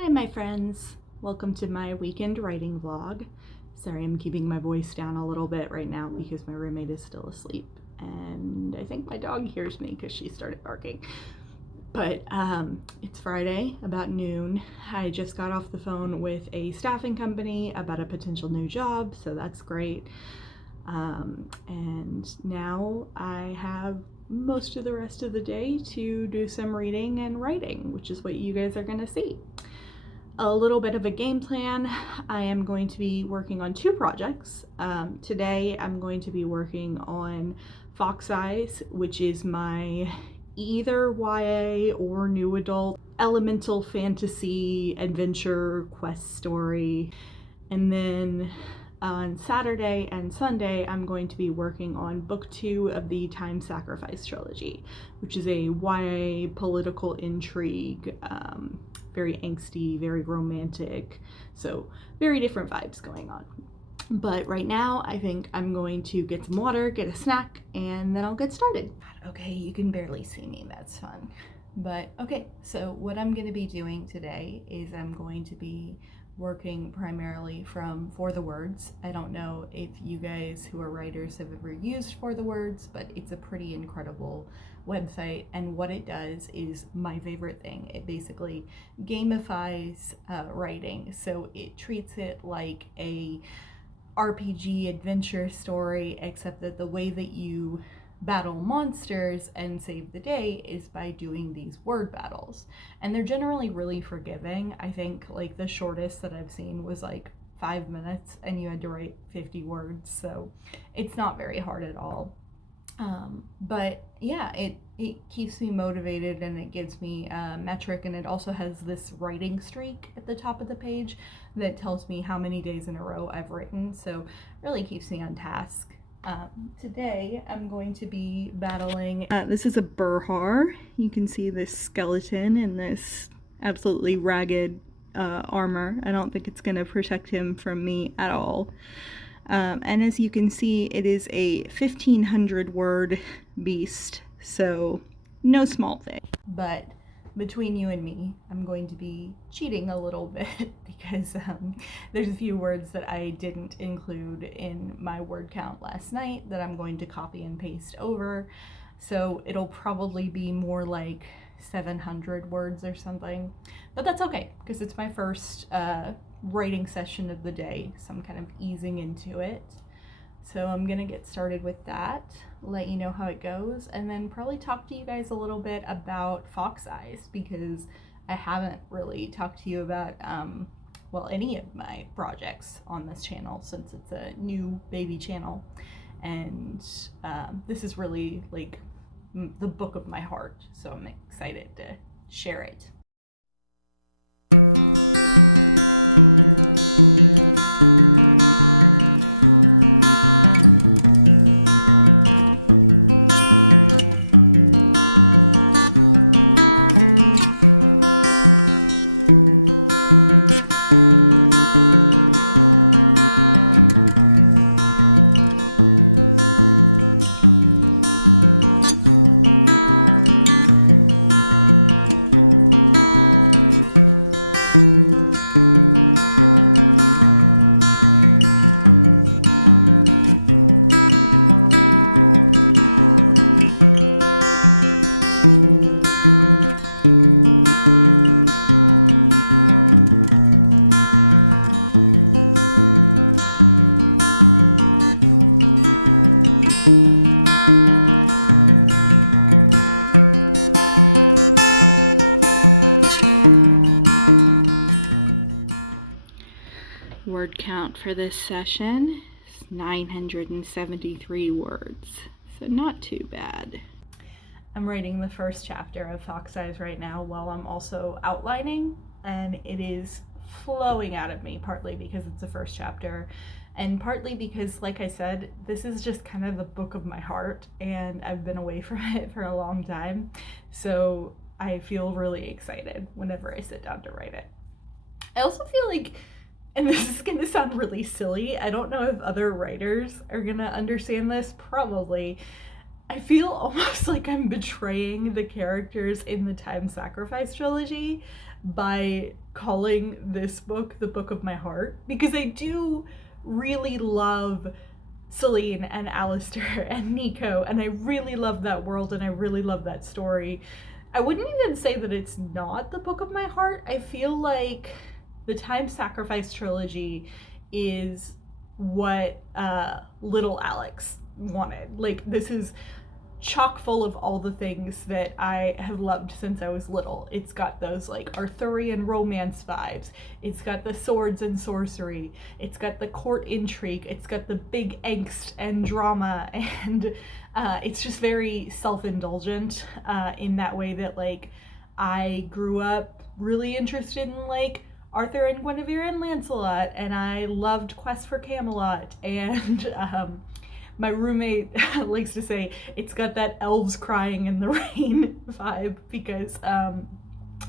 Hi my friends, welcome to my weekend writing vlog. Sorry, I'm keeping my voice down a little bit right now because my roommate is still asleep and I think my dog hears me because she started barking. But it's Friday, about noon. I just got off the phone with a staffing company about a potential new job, so that's great. And now I have most of the rest of the day to do some reading and writing, which is what you guys are gonna see. A little bit of a game plan. I am going to be working on two projects. Today I'm going to be working on Fox Eyes, which is my either YA or new adult elemental fantasy adventure quest story. And then on Saturday and Sunday, I'm going to be working on book 2 of the Time Sacrifice trilogy, which is a YA political intrigue, very angsty, very romantic, so very different vibes going on. But right now, I think I'm going to get some water, get a snack, and then I'll get started. Okay, you can barely see me, that's fun. But okay, so what I'm going to be doing today is I'm going to be working primarily from For the Words. I don't know if you guys who are writers have ever used For the Words, but it's a pretty incredible website, and what it does is my favorite thing. It basically gamifies writing, so it treats it like a RPG adventure story, except that the way that you battle monsters and save the day is by doing these word battles, and they're generally really forgiving. I think like the shortest that I've seen was like 5 minutes and you had to write 50 words, so it's not very hard at all. But yeah, it keeps me motivated and it gives me a metric, and it also has this writing streak at the top of the page that tells me how many days in a row I've written, so really keeps me on task. Today I'm going to be battling, this is a Burhar. You can see this skeleton in this absolutely ragged armor. I don't think it's going to protect him from me at all. And as you can see, it is a 1,500 word beast, so no small thing. But between you and me, I'm going to be cheating a little bit because there's a few words that I didn't include in my word count last night that I'm going to copy and paste over. So it'll probably be more like 700 words or something, but that's okay because it's my first writing session of the day, so I'm kind of easing into it. So I'm gonna get started with that, let you know how it goes, and then probably talk to you guys a little bit about Fox Eyes, because I haven't really talked to you about well, any of my projects on this channel since it's a new baby channel, and this is really like the book of my heart, so I'm excited to share it. Word count for this session is 973 words, so not too bad. I'm writing the first chapter of Fox Eyes right now while I'm also outlining, and it is flowing out of me, partly because it's the first chapter and partly because, like I said, this is just kind of the book of my heart and I've been away from it for a long time, so I feel really excited whenever I sit down to write it. I also feel like, and this is going to sound really silly, I don't know if other writers are going to understand this, probably. I feel almost like I'm betraying the characters in the Time Sacrifice trilogy by calling this book the Book of My Heart, because I do really love Celine and Alistair and Nico, and I really love that world and I really love that story. I wouldn't even say that it's not the Book of My Heart. I feel like the Time Sacrifice trilogy is what little Alex wanted. Like, this is chock full of all the things that I have loved since I was little. It's got those like Arthurian romance vibes. It's got the swords and sorcery. It's got the court intrigue. It's got the big angst and drama, and it's just very self-indulgent in that way that like I grew up really interested in like Arthur and Guinevere and Lancelot, and I loved Quest for Camelot, and my roommate likes to say it's got that elves crying in the rain vibe, because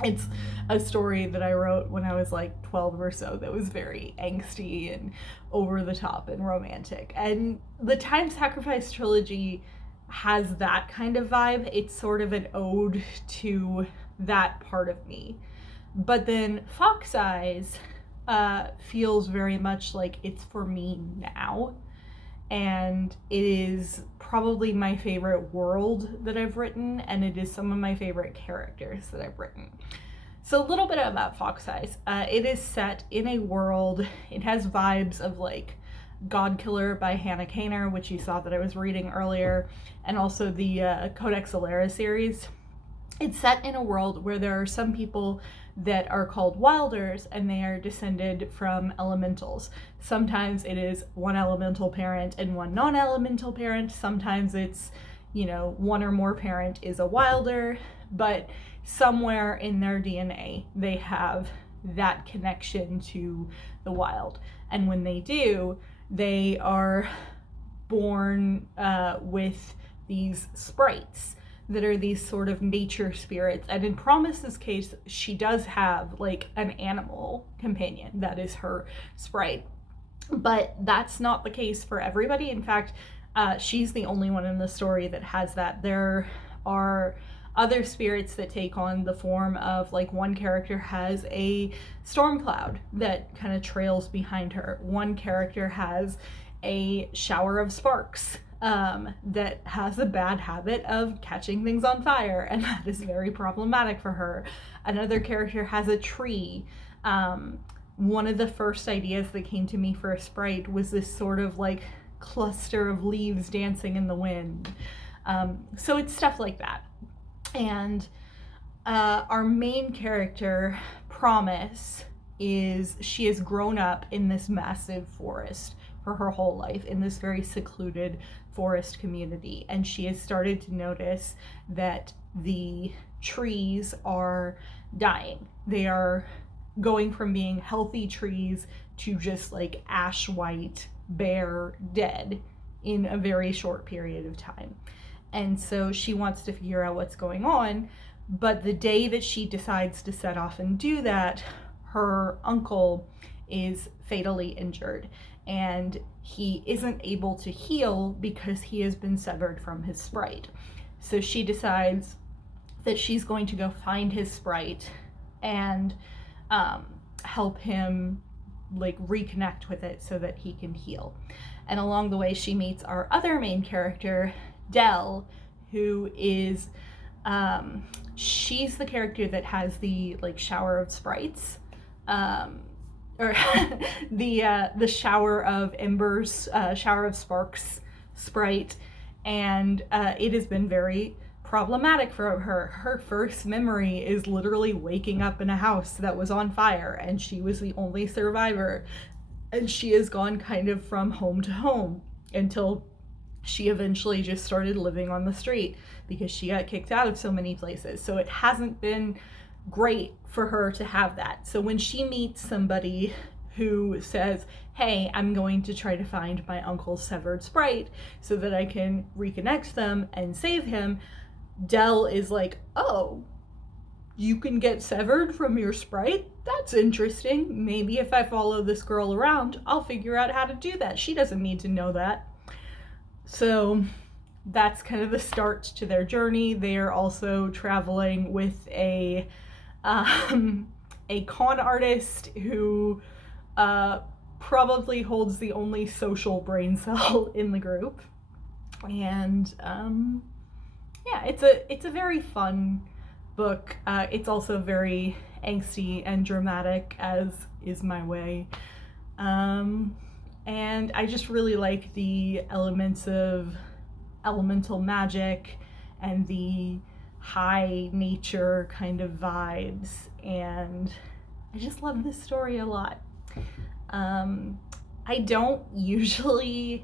it's a story that I wrote when I was like 12 or so that was very angsty and over the top and romantic. And the Time Sacrifice trilogy has that kind of vibe. It's sort of an ode to that part of me. But then Fox Eyes feels very much like it's for me now. And it is probably my favorite world that I've written, and it is some of my favorite characters that I've written. So a little bit about Fox Eyes. It is set in a world, it has vibes of like Godkiller by Hannah Kaner, which you saw that I was reading earlier, and also the Codex Alera series. It's set in a world where there are some people that are called wilders, and they are descended from elementals. Sometimes it is one elemental parent and one non-elemental parent. Sometimes it's, you know, one or more parent is a wilder, but somewhere in their DNA they have that connection to the wild. And when they do, they are born with these sprites that are these sort of nature spirits. And in Promise's case, she does have like an animal companion that is her sprite. But that's not the case for everybody. In fact, she's the only one in the story that has that. There are other spirits that take on the form of, like, one character has a storm cloud that kind of trails behind her. One character has a shower of sparks that has a bad habit of catching things on fire, and that is very problematic for her. Another character has a tree. One of the first ideas that came to me for a sprite was this sort of like cluster of leaves dancing in the wind. So it's stuff like that. And our main character, Promise, she has grown up in this massive forest for her whole life, in this very secluded forest community, and she has started to notice that the trees are dying. They are going from being healthy trees to just like ash white, bare, dead in a very short period of time. And so she wants to figure out what's going on, but the day that she decides to set off and do that, her uncle is fatally injured, and he isn't able to heal because he has been severed from his sprite. So she decides that she's going to go find his sprite and help him like reconnect with it so that he can heal. And along the way she meets our other main character, Dell, who is she's the character that has the like shower of sprites, or the shower of embers, shower of sparks sprite, and it has been very problematic for her. Her first memory is literally waking up in a house that was on fire, and she was the only survivor, and she has gone kind of from home to home until she eventually just started living on the street because she got kicked out of so many places. So it hasn't been great for her to have that. So when she meets somebody who says, hey, I'm going to try to find my uncle's severed sprite so that I can reconnect them and save him, Dell is like, oh, you can get severed from your sprite? That's interesting. Maybe if I follow this girl around, I'll figure out how to do that. She doesn't need to know that. So that's kind of the start to their journey. They are also traveling with a a con artist who probably holds the only social brain cell in the group. And yeah, it's a very fun book. It's also very angsty and dramatic, as is my way. And I just really like the elements of elemental magic and the high nature kind of vibes, and I just love this story a lot. I don't usually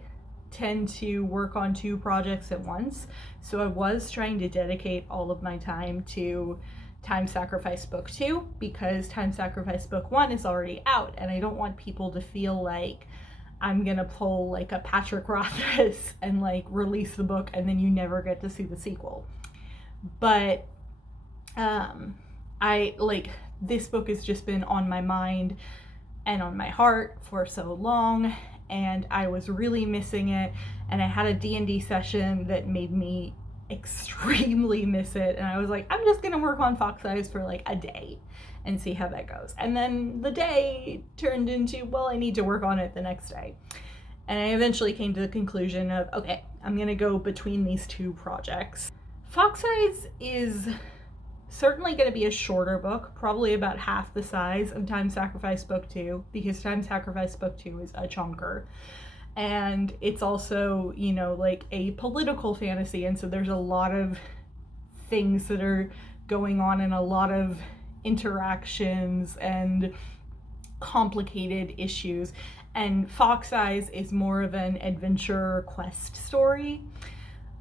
tend to work on 2 projects at once, so I was trying to dedicate all of my time to Time Sacrifice Book 2 because Time Sacrifice Book 1 is already out, and I don't want people to feel like I'm gonna pull like a Patrick Rothfuss and like release the book and then you never get to see the sequel. But I like, this book has just been on my mind and on my heart for so long, and I was really missing it, and I had a D&D session that made me extremely miss it, and I was like, I'm just gonna work on Fox Eyes for like a day and see how that goes. And then the day turned into, well, I need to work on it the next day. And I eventually came to the conclusion of, okay, I'm gonna go between these 2 projects. Fox Eyes is certainly going to be a shorter book, probably about half the size of Time Sacrifice Book 2, because Time Sacrifice Book 2 is a chunker. And it's also, you know, like a political fantasy, and so there's a lot of things that are going on and a lot of interactions and complicated issues. And Fox Eyes is more of an adventure quest story.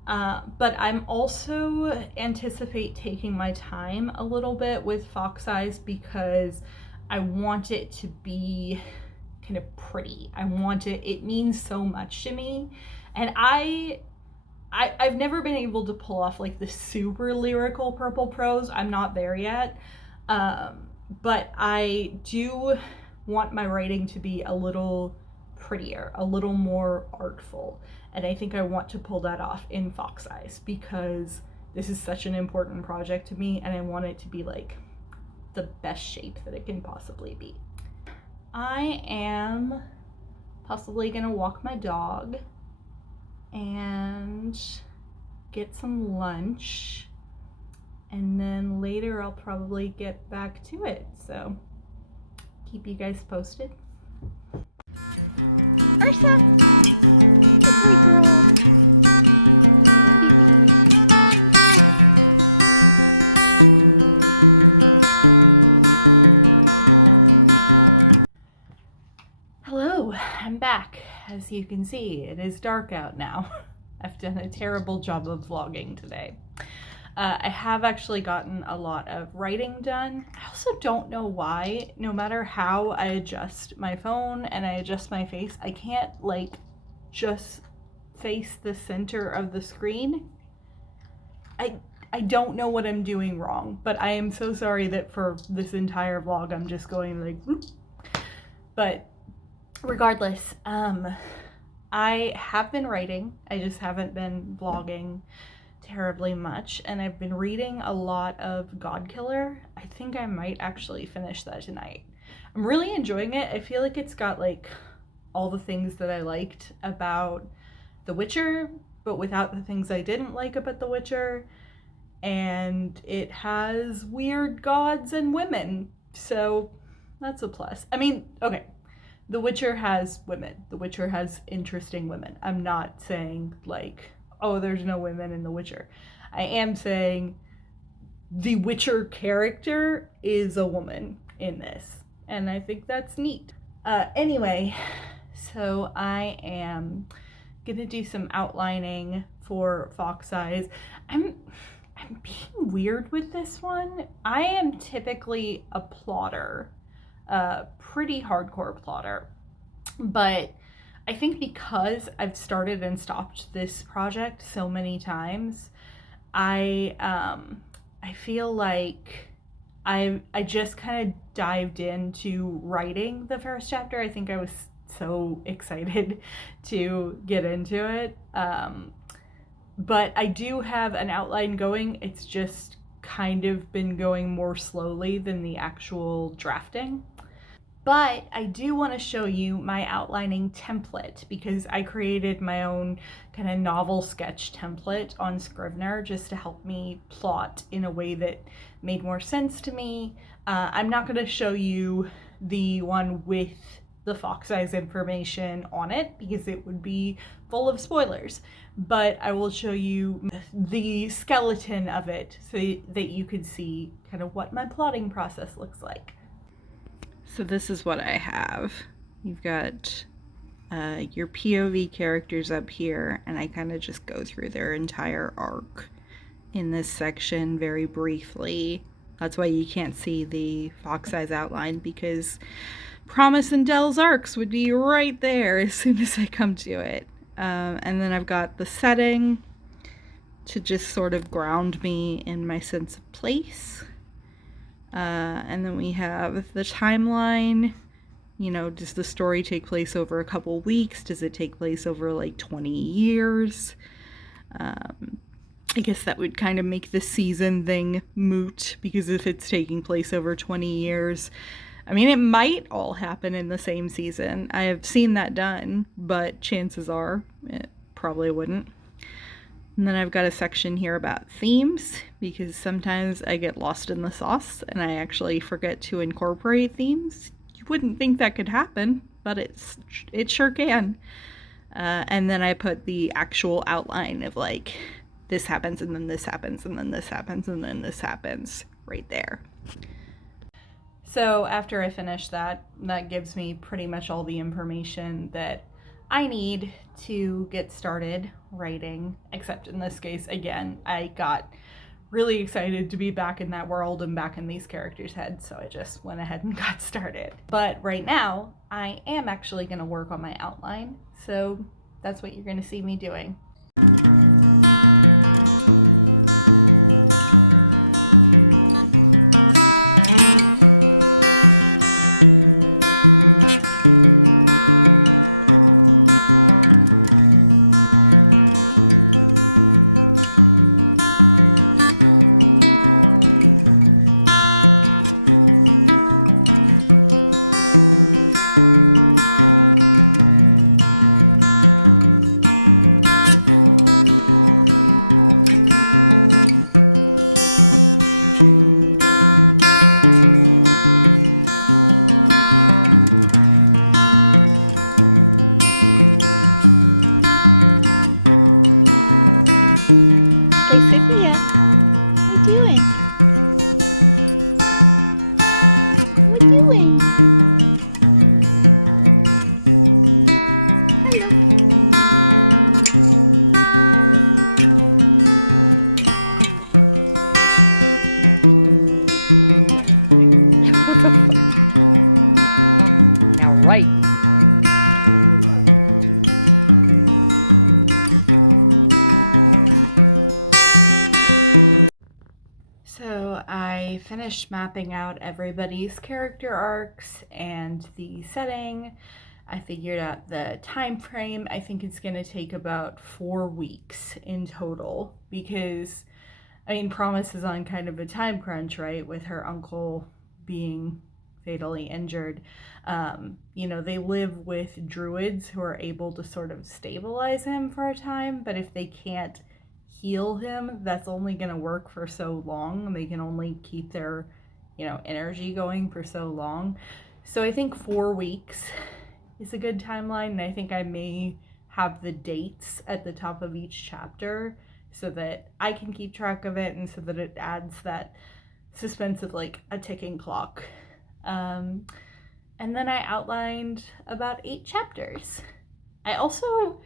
But I'm also anticipate taking my time a little bit with Fox Eyes because I want it to be kind of pretty. It means so much to me. And I've never been able to pull off like the super lyrical purple prose. I'm not there yet. But I do want my writing to be a little prettier, a little more artful. And I think I want to pull that off in Fox Eyes because this is such an important project to me, and I want it to be like the best shape that it can possibly be. I am possibly gonna walk my dog and get some lunch, and then later I'll probably get back to it. So keep you guys posted. Hello, I'm back. As you can see, it is dark out now. I've done a terrible job of vlogging today. I have actually gotten a lot of writing done. I also don't know why, no matter how I adjust my phone and I adjust my face, I can't like just face the center of the screen. I don't know what I'm doing wrong, but I am so sorry that for this entire vlog I'm just going like whoop. But regardless, I have been writing. I just haven't been vlogging terribly much, and I've been reading a lot of Godkiller. I think I might actually finish that tonight. I'm really enjoying it. I feel like it's got like all the things that I liked about The Witcher, but without the things I didn't like about The Witcher, and it has weird gods and women, so that's a plus. I mean, okay, The Witcher has women. The Witcher has interesting women. I'm not saying like, oh, there's no women in The Witcher. I am saying the Witcher character is a woman in this, and I think that's neat. Anyway, so I am gonna do some outlining for Fox Eyes. I'm being weird with this one. I am typically a plotter, pretty hardcore plotter, but I think because I've started and stopped this project so many times, I feel like I just kind of dived into writing the first chapter. I think I was so excited to get into it. But I do have an outline going. It's just kind of been going more slowly than the actual drafting. But I do want to show you my outlining template because I created my own kind of novel sketch template on Scrivener just to help me plot in a way that made more sense to me. I'm not going to show you the one with the fox eyes information on it because it would be full of spoilers, but I will show you the skeleton of it so that you could see kind of what my plotting process looks like. So this is what I have. You've got your POV characters up here, and I kind of just go through their entire arc in this section very briefly. That's why you can't see the fox eyes outline, because Promise and Dell's arcs would be right there as soon as I come to it. And then I've got the setting to just sort of ground me in my sense of place. And then we have the timeline. You know, does the story take place over a couple weeks? Does it take place over like 20 years? I guess that would kind of make the season thing moot, because if it's taking place over 20 years, I mean, it might all happen in the same season. I have seen that done, but chances are it probably wouldn't. And then I've got a section here about themes, because sometimes I get lost in the sauce and I actually forget to incorporate themes. You wouldn't think that could happen, but it sure can. And then I put the actual outline of like, this happens and then this happens and then this happens and then this happens right there. So after I finish that gives me pretty much all the information that I need to get started writing, except in this case, again, I got really excited to be back in that world and back in these characters' heads, so I just went ahead and got started. But right now, I am actually going to work on my outline, so that's what you're going to see me doing. Mapping out everybody's character arcs and the setting. I figured out the time frame. I think it's going to take about 4 weeks in total, because I mean, Promise is on kind of a time crunch, right, with her uncle being fatally injured. You know, they live with druids who are able to sort of stabilize him for a time, but if they can't heal him, that's only going to work for so long. They can only keep their, you know, energy going for so long. So I think 4 weeks is a good timeline, and I think I may have the dates at the top of each chapter so that I can keep track of it, and so that it adds that suspense of like a ticking clock. And then I outlined about 8 chapters. I also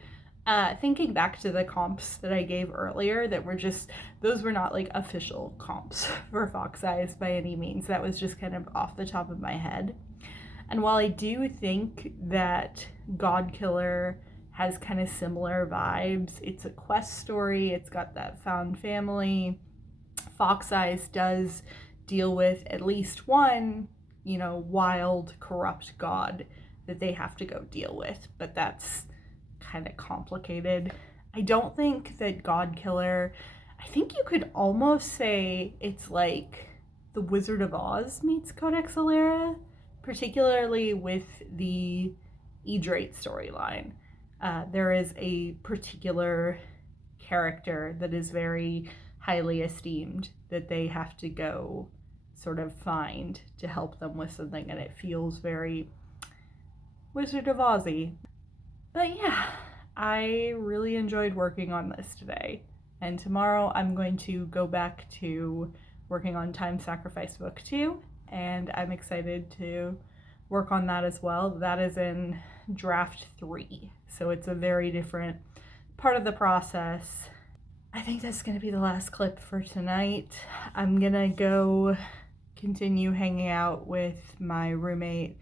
thinking back to the comps that I gave earlier, that were just, those were not like official comps for Fox Eyes by any means. That was just kind of off the top of my head. And while I do think that God Killer has kind of similar vibes, it's a quest story, it's got that found family. Fox Eyes does deal with at least one, you know, wild, corrupt god that they have to go deal with, but that's kind of complicated. I don't think that God Killer, I think you could almost say it's like The Wizard of Oz meets Codex Alera, particularly with the Edrate storyline. There is a particular character that is very highly esteemed that they have to go sort of find to help them with something, and it feels very Wizard of Ozzy. But yeah, I really enjoyed working on this today. And tomorrow I'm going to go back to working on Time Sacrifice Book 2, and I'm excited to work on that as well. That is in draft 3, so it's a very different part of the process. I think that's going to be the last clip for tonight. I'm going to go continue hanging out with my roommate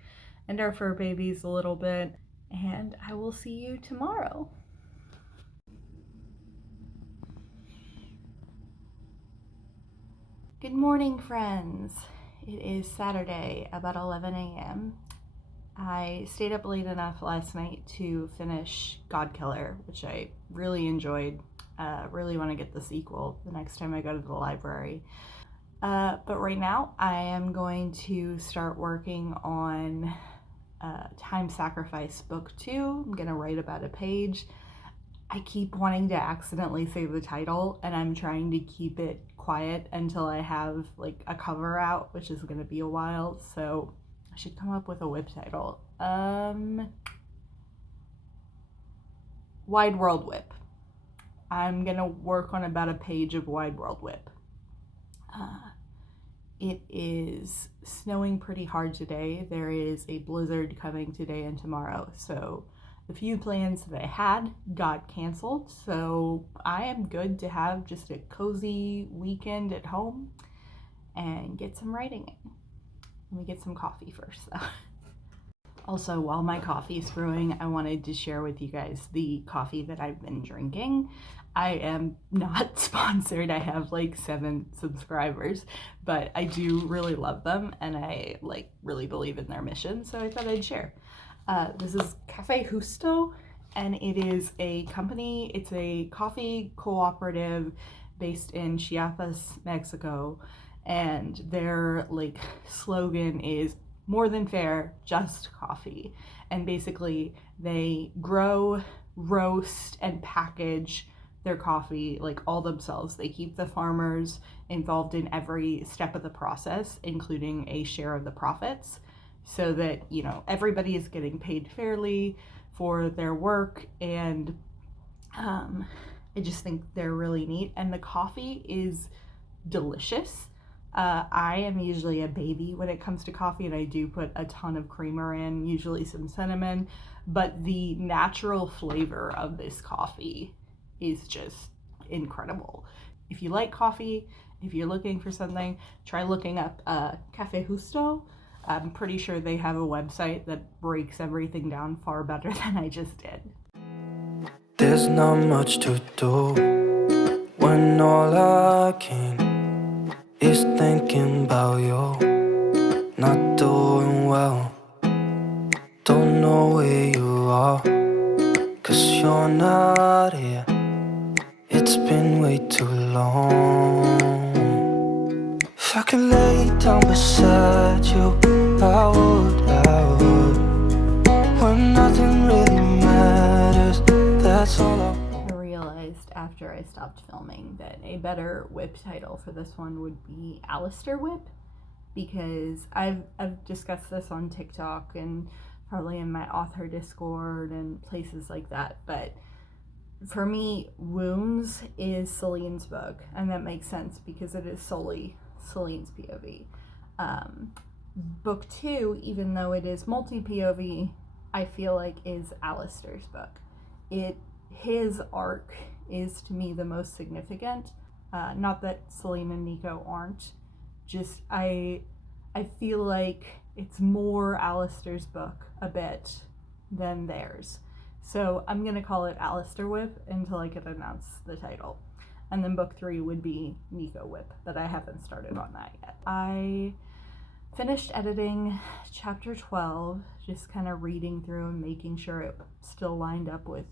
and our fur babies a little bit, and I will see you tomorrow. Good morning, friends. It is Saturday, about 11 a.m. I stayed up late enough last night to finish Godkiller, which I really enjoyed. Really want to get the sequel the next time I go to the library. But right now, I am going to start working on Time Sacrifice Book 2. I'm going to write about a page. I keep wanting to accidentally say the title, and I'm trying to keep it quiet until I have like a cover out, which is going to be a while, so I should come up with a whip title. Wide World Whip. I'm going to work on about a page of Wide World Whip. It is snowing pretty hard today. There is a blizzard coming today and tomorrow, so the few plans that I had got canceled, so I am good to have just a cozy weekend at home and get some writing in. Let me get some coffee first, though. Also, while my coffee is brewing, I wanted to share with you guys the coffee that I've been drinking. I am not sponsored. I have like 7 subscribers, but I do really love them, and I like really believe in their mission, so I thought I'd share. This is Cafe Justo, and it is a company. It's a coffee cooperative based in Chiapas, Mexico, and their like slogan is more than fair, just coffee. And basically they grow, roast, and package their coffee like all themselves. They keep the farmers involved in every step of the process, including a share of the profits, so that, you know, everybody is getting paid fairly for their work. And I just think they're really neat, and the coffee is delicious. I am usually a baby when it comes to coffee, and I do put a ton of creamer in, usually some cinnamon, but the natural flavor of this coffee is just incredible. If you like coffee, if you're looking for something, try looking up Cafe Justo. I'm pretty sure they have a website that breaks everything down far better than I just did. There's not much to do when all I can is thinking about you. Not doing well, don't know where you are, 'cause you're not here. It's been way too long. If I could lay down beside you, I would, when nothing really matters, that's all I realized after I stopped filming that a better whip title for this one would be Alistair Whip, because I've discussed this on TikTok and probably in my author Discord and places like that, but for me, Wounds is Celine's book, and that makes sense because it is solely Celine's POV. Book 2, even though it is multi-POV, I feel like is Alistair's book. His arc is to me the most significant. Not that Celine and Nico aren't, just I feel like it's more Alistair's book a bit than theirs. So I'm gonna call it Alistair Whip until I can announce the title. And then book 3 would be Nico Whip, but I haven't started on that yet. I finished editing chapter 12, just kind of reading through and making sure it still lined up with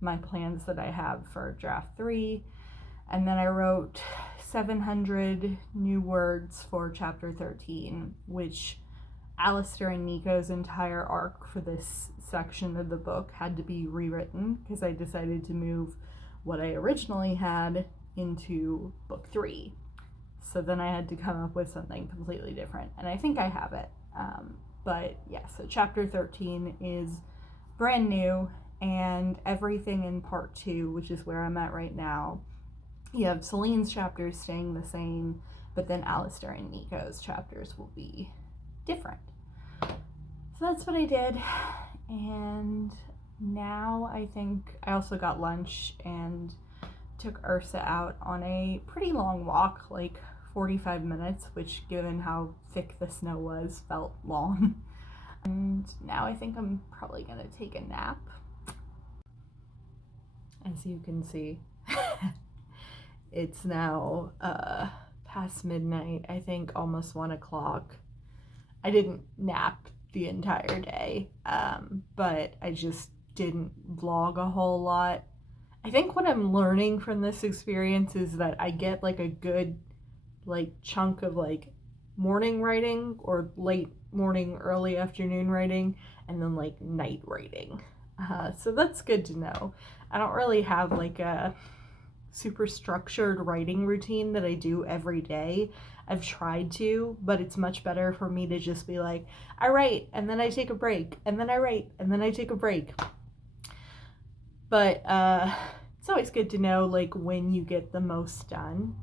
my plans that I have for draft 3. And then I wrote 700 new words for chapter 13, which Alistair and Nico's entire arc for this section of the book had to be rewritten because I decided to move what I originally had into book 3. So then I had to come up with something completely different, and I think I have it. But yeah, so chapter 13 is brand new, and everything in part 2, which is where I'm at right now, you have Celine's chapters staying the same, but then Alistair and Nico's chapters will be different. So that's what I did, and now I think I also got lunch and took Ursa out on a pretty long walk, like 45 minutes, which given how thick the snow was, felt long. And now I think I'm probably gonna take a nap. As you can see, it's now past midnight, I think almost 1 o'clock. I didn't nap the entire day, but I just didn't vlog a whole lot. I think what I'm learning from this experience is that I get like a good chunk of morning writing or late morning, early afternoon writing, and then night writing. So that's good to know. I don't really have a super structured writing routine that I do every day. I've tried to, but it's much better for me to just be I write and then I take a break, and then I write and then I take a break. But it's always good to know when you get the most done.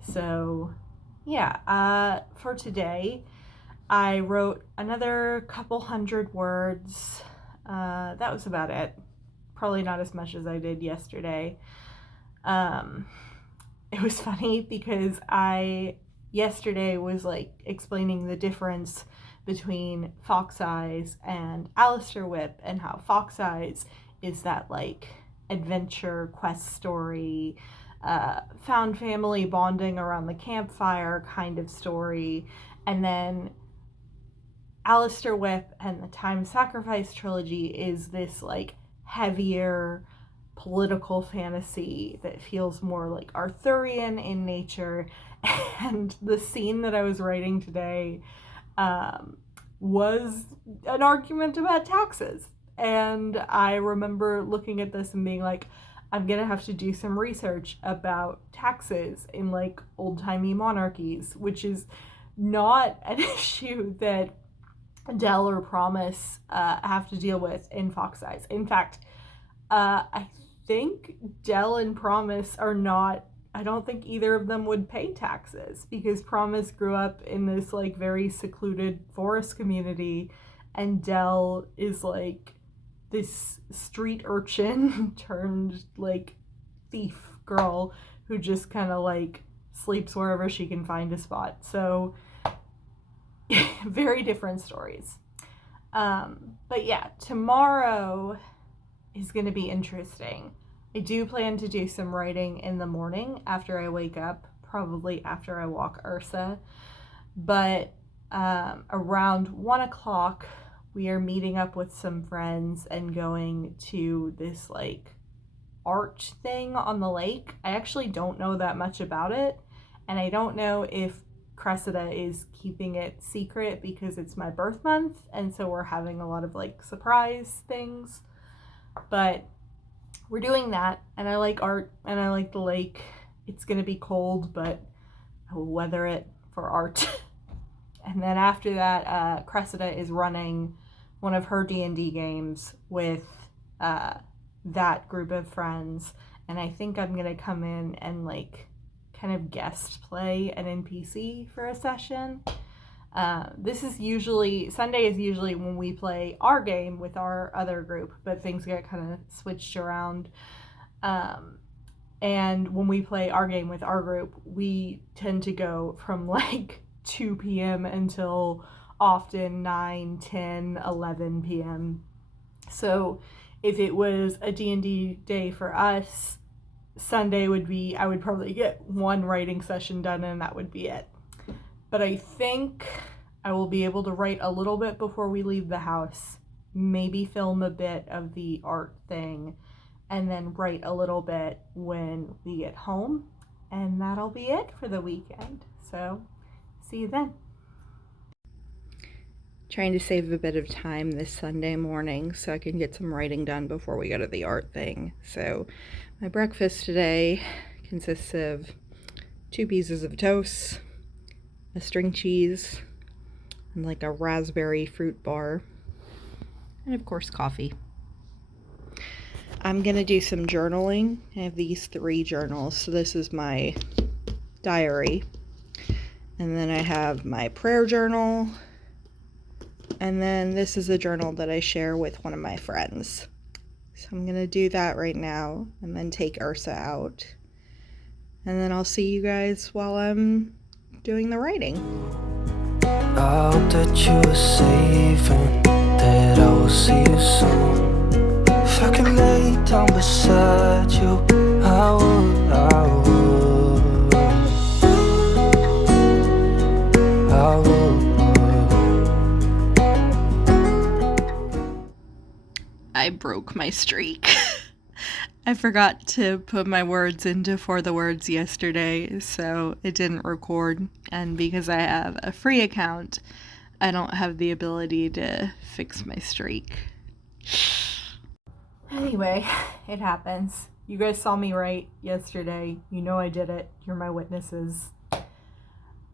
So yeah, for today I wrote another couple hundred words. That was about it. Probably not as much as I did yesterday. It was funny because I yesterday was explaining the difference between Fox Eyes and Alistair Whip, and how Fox Eyes is that adventure quest story, found family bonding around the campfire kind of story, and then Alistair Whip and the Time Sacrifice trilogy is this heavier political fantasy that feels more Arthurian in nature. And the scene that I was writing today was an argument about taxes. And I remember looking at this and being I'm gonna have to do some research about taxes in old-timey monarchies, which is not an issue that Dell or Promise have to deal with in Fox Eyes. In fact, I think Dell and Promise are not, I don't think either of them would pay taxes, because Promise grew up in this very secluded forest community, and Dell is this street urchin turned thief girl who just kind of sleeps wherever she can find a spot. So very different stories. But yeah, tomorrow is going to be interesting. I do plan to do some writing in the morning after I wake up, probably after I walk Ursa. But around 1 o'clock, we are meeting up with some friends and going to this art thing on the lake. I actually don't know that much about it, and I don't know if Cressida is keeping it secret because it's my birth month, and so we're having a lot of surprise things. But we're doing that, and I like art and I like the lake. It's gonna be cold, but I will weather it for art. And then after that, Cressida is running one of her D&D games with that group of friends, and I think I'm gonna come in and kind of guest play an NPC for a session. This is usually, Sunday is usually when we play our game with our other group, but things get kind of switched around. And when we play our game with our group, we tend to go from 2 p.m. until often 9, 10, 11 p.m. So if it was a D&D day for us, Sunday would be, I would probably get one writing session done and that would be it. But I think I will be able to write a little bit before we leave the house, maybe film a bit of the art thing, and then write a little bit when we get home. and that'll be it for the weekend. So see you then. Trying to save a bit of time this Sunday morning so I can get some writing done before we go to the art thing. So my breakfast today consists of 2 pieces of toast, a string cheese, and like a raspberry fruit bar, and of course coffee. I'm gonna do some journaling. I have these 3 journals. So this is my diary, and then I have my prayer journal, and then this is a journal that I share with one of my friends. So I'm gonna do that right now and then take Ursa out, and then I'll see you guys while I'm doing the writing. I hope that you are safe and that I will see you soon. If I can lay down beside you, I would, I would, I would. I broke my streak. I forgot to put my words into For the Words yesterday, so it didn't record. And because I have a free account, I don't have the ability to fix my streak. Anyway, it happens. You guys saw me write yesterday. You know I did it. You're my witnesses.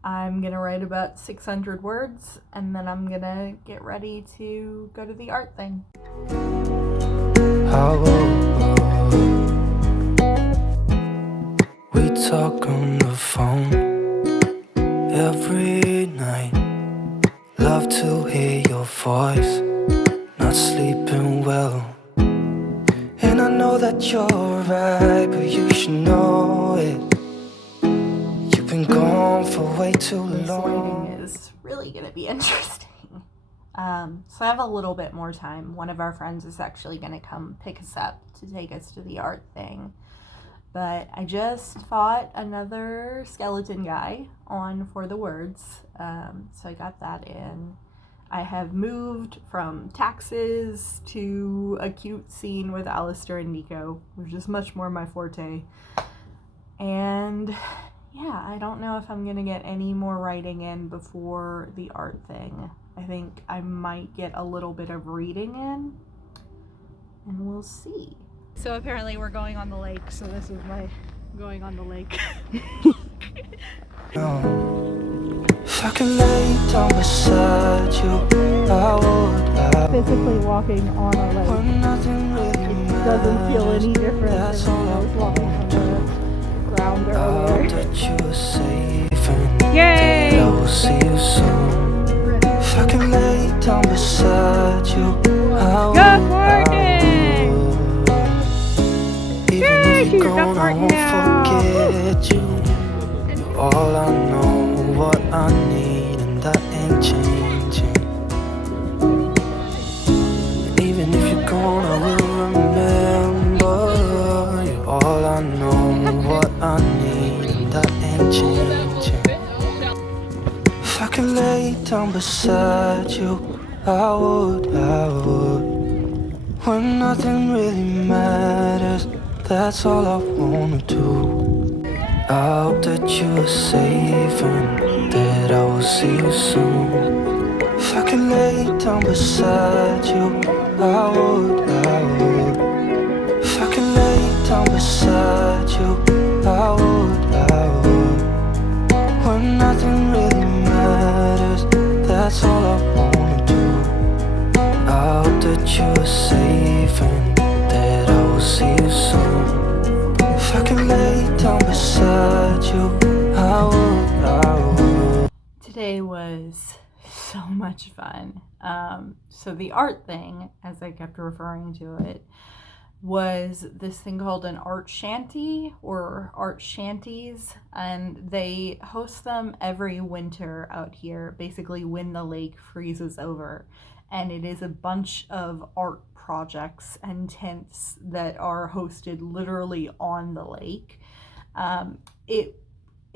I'm gonna write about 600 words, and then I'm gonna get ready to go to the art thing. We talk on the phone every night. Love to hear your voice. Not sleeping well, and I know that you're right, but you should know it. You've been gone for way too long. This writing is really gonna be interesting. So I have a little bit more time. One of our friends is actually gonna come pick us up to take us to the art thing. But I just fought another skeleton guy on For the Words, so I got that in. I have moved from taxes to a cute scene with Alistair and Nico, which is much more my forte. And yeah, I don't know if I'm gonna get any more writing in before the art thing. I think I might get a little bit of reading in, and we'll see. So apparently we're going on the lake, so this is my going on the lake. If I can lay down beside you, I would. Physically walking on a lake When nothing really doesn't feel any different That's than all I was walking on the ground I hope earlier. that you are safe and Yay! that I will see you soon. If I can lay down beside you, I would. Good morning! Even Yay, if she's you're up gone, I right won't now. forget you. You're all I know, what I need, and that ain't changing. Even if you're gone, I will remember. You're all I know, what I need, and that ain't changing. If I could lay down beside you, I would, I would. When nothing really matters, that's all I wanna do. I hope that you are safe and that I will see you soon. If I could lay down beside you, I would, I would. If I could lay down beside you, I would, I would. When nothing really matters, that's all I wanna do. I hope that you are safe and that I will see you soon. If I can lay down beside you, I would. Today was so much fun. So the art thing, as I kept referring to it, was this thing called an art shanty or art shanties, and they host them every winter out here, basically when the lake freezes over. And it is a bunch of art projects and tents that are hosted literally on the lake.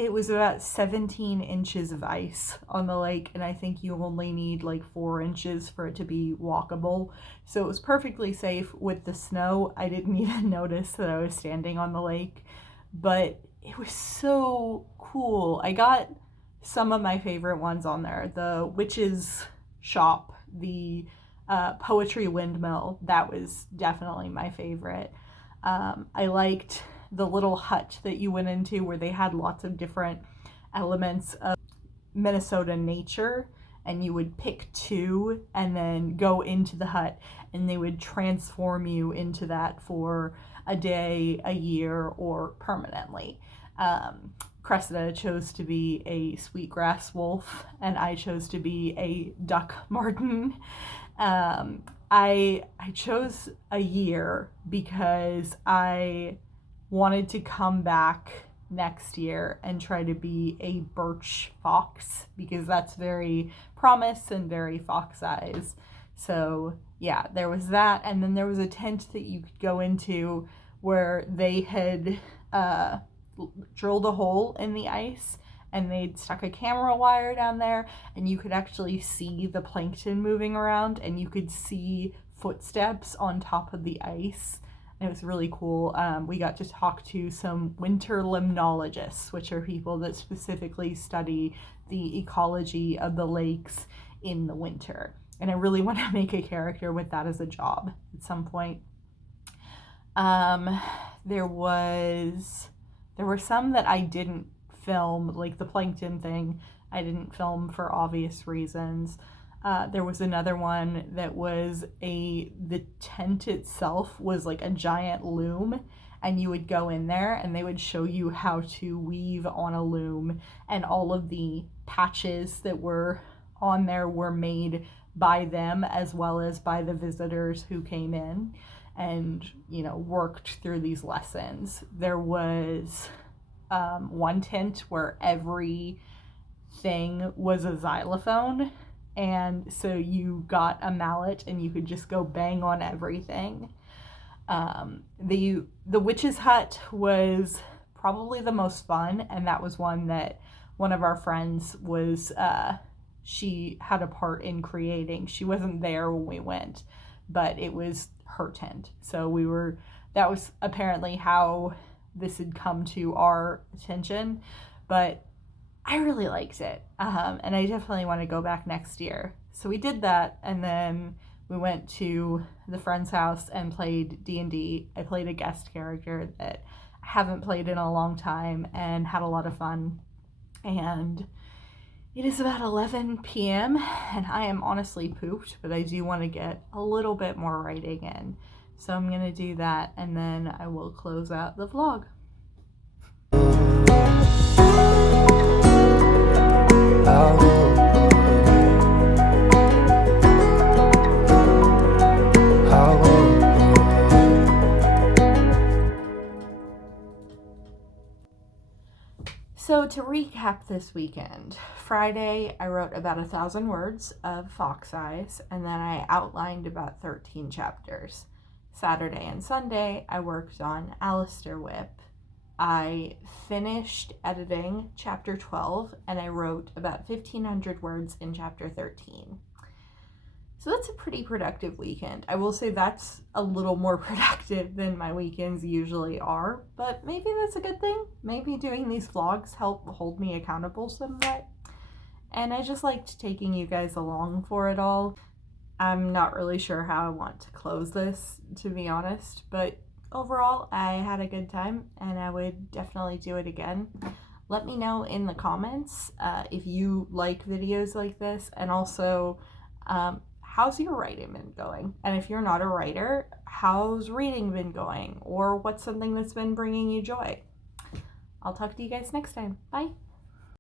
It was about 17 inches of ice on the lake, and I think you only need like 4 inches for it to be walkable. So it was perfectly safe with the snow. I didn't even notice that I was standing on the lake, but it was so cool. I got some of my favorite ones on there. The Witch's Shop, the Poetry Windmill, that was definitely my favorite. I liked the little hut that you went into where they had lots of different elements of Minnesota nature, and you would pick two and then go into the hut, and they would transform you into that for a day, a year, or permanently. Cressida chose to be a sweetgrass wolf, and I chose to be a duck martin. I chose a year because I wanted to come back next year and try to be a birch fox, because that's very promise and very fox eyes. So yeah, there was that, and then there was a tent that you could go into where they had drilled a hole in the ice, and they'd stuck a camera wire down there, and you could actually see the plankton moving around, and you could see footsteps on top of the ice. And it was really cool. We got to talk to some winter limnologists, which are people that specifically study the ecology of the lakes in the winter. And I really want to make a character with that as a job at some point. There were some that I didn't film, like the plankton thing. I didn't film for obvious reasons. There was another one that was the tent itself was like a giant loom, and you would go in there and they would show you how to weave on a loom, and all of the patches that were on there were made by them as well as by the visitors who came in and, you know, worked through these lessons. There was one tent where every thing was a xylophone, and so you got a mallet and you could just go bang on everything. The witch's hut was probably the most fun, and that was one that one of our friends was she had a part in creating. She wasn't there when we went, but it was her tent, so that was apparently how this had come to our attention. But I really liked it, and I definitely want to go back next year. So we did that, and then we went to the friend's house and played D&D. I played a guest character that I haven't played in a long time and had a lot of fun. And it is about 11 p.m. and I am honestly pooped, but I do want to get a little bit more writing in. So I'm going to do that, and then I will close out the vlog. So to recap this weekend, Friday I wrote about 1,000 words of Fox Eyes, and then I outlined about 13 chapters. Saturday and Sunday I worked on Alistair Whip. I finished editing chapter 12, and I wrote about 1,500 words in chapter 13. So that's a pretty productive weekend. I will say that's a little more productive than my weekends usually are, but maybe that's a good thing. Maybe doing these vlogs help hold me accountable somewhat. And I just liked taking you guys along for it all. I'm not really sure how I want to close this, to be honest, but overall, I had a good time, and I would definitely do it again. Let me know in the comments if you like videos like this, and also how's your writing been going? And if you're not a writer, how's reading been going? Or what's something that's been bringing you joy? I'll talk to you guys next time. Bye.